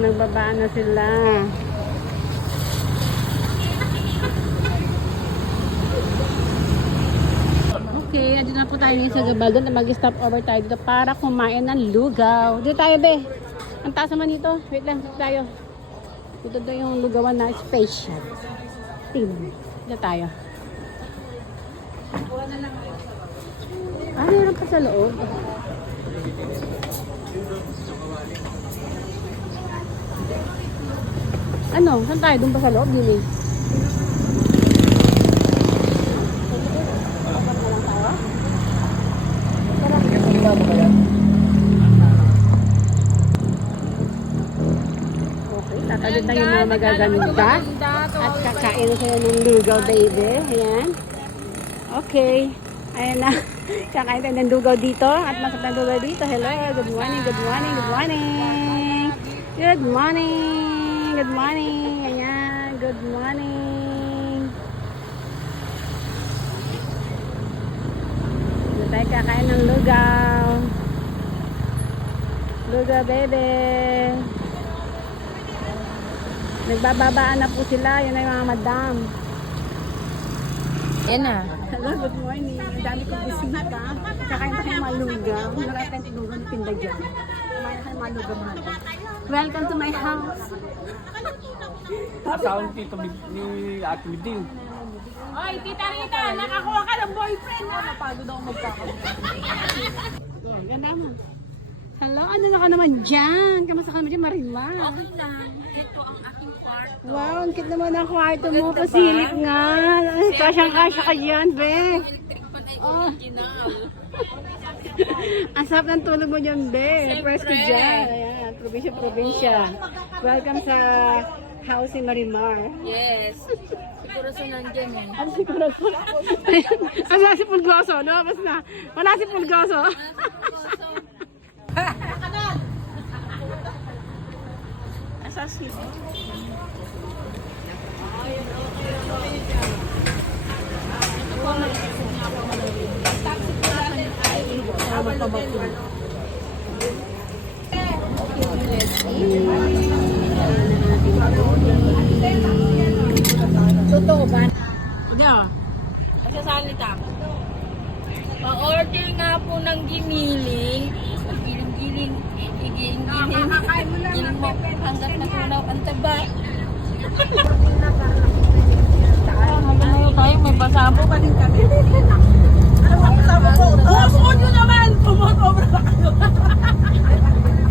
nagbabaan na sila. Okay, andun na po tayo ngayon sa Gabaldon na mag-stop over tayo dito para kumain ng lugaw. Dito tayo, be. Ang taas naman dito. Wait lang, dito tayo. Dito daw yung lugawan na special. Tingnan. Dito tayo. Ah, meron pa sa loob. Ano? Saan tayo? Doon pa sa loob? Dili. Okay, tatawid tayo yung mga magaganda. At kakain na sila ng lugaw, baby. Ayan. Okay. Ayan na. Kakain tayo ng lugaw dito. At masarap ng lugaw dito. Hello. Good morning. Good morning. Good morning. Good morning. Good morning. Ayan. Good morning. Dito tayo kakain ng lugaw. Lugaw, baby. Nagbababaan na po sila. Yun na yung mga madam. Yan na. Hello, good morning. Ang dami kong bisita. Kakain tayo ng malugaw. Marami tayong tinugan ng pindagyan. Kumain tayo ng malugaw, mga. Welcome to my house. Asawa ni Ate Miding. Oy, Tita Rita, nakakuha ka ng boyfriend na. Napagod ako magkakaroon. Ganda mo. Hello, ano na ka naman dyan? Kamusta ka naman dyan, Marimar? Okay lang. Ito ang aking kwarto. Wow, ang cute naman ang kwarto mo. Pasilip nga. Kasyang-kasya ka dyan, be. Electric fan ay original. Ang sarap ng tulog mo dyan, be. Pwes ko dyan. Ayan, probinsya. Welcome sa house ni Marimar. Yes. Siguro sa nandyan eh. Ano siguro po? Wala si Pulgoso. Lumabas na. Wala si Pulgoso. Asasi. Totoo ba? Ano? Masasalita. Pa-order nga po ng giniling. Giling-giling. Giling-giling. Giling mo. Hanggat natunaw ang taba. Hanggang ngayon tayo may pasabo pa din kami. Ano ang pasabo ko? Buson nyo naman! Pumotobra na kayo.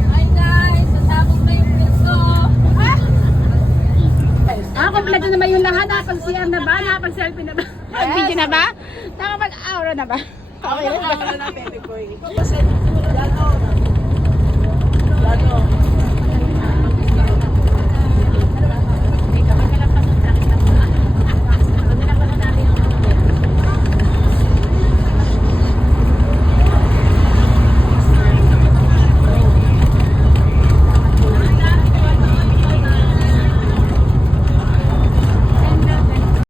Hi guys! Pasabog na yung pinto. Kompleto naman yung lahat. Nakapag-CR na ba? Nakapag-selfie na ba? Video na ba? Nakapag-aura na ba? Okay. Aura na, baby boy.